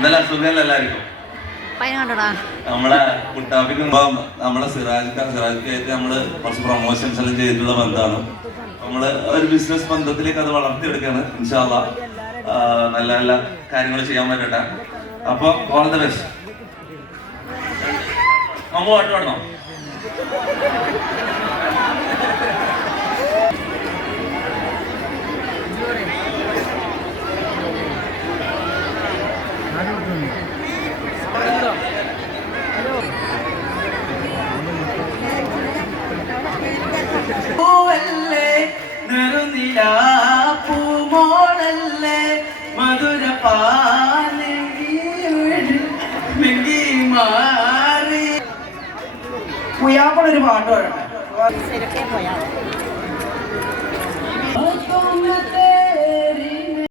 ഇന്നലെ സുഖമല്ല എല്ലാവർക്കും. നമ്മളെ കുട്ടാപ്പിക്ക് നമ്മളെ സിറാജിക്കായിട്ട് നമ്മള് കുറച്ച് പ്രൊമോഷൻസ് എല്ലാം ചെയ്തിട്ടുള്ള ബന്ധമാണ്. നമ്മള് ഒരു ബിസിനസ് ബന്ധത്തിലേക്ക് അത് വളർത്തിയെടുക്കാണ്. ഇൻഷാ അല്ലാഹ് നല്ല നല്ല കാര്യങ്ങൾ ചെയ്യാൻ പറ്റട്ടെ. അപ്പൊ ഓൾ ദ ബെസ്റ്റ്. നമ്മ പാട്ട് പാടണോ? പൂമോളല്ലേ മധുര മാറി പുയാപ്പളൊരു പാട്ട് പാടട്ടെ.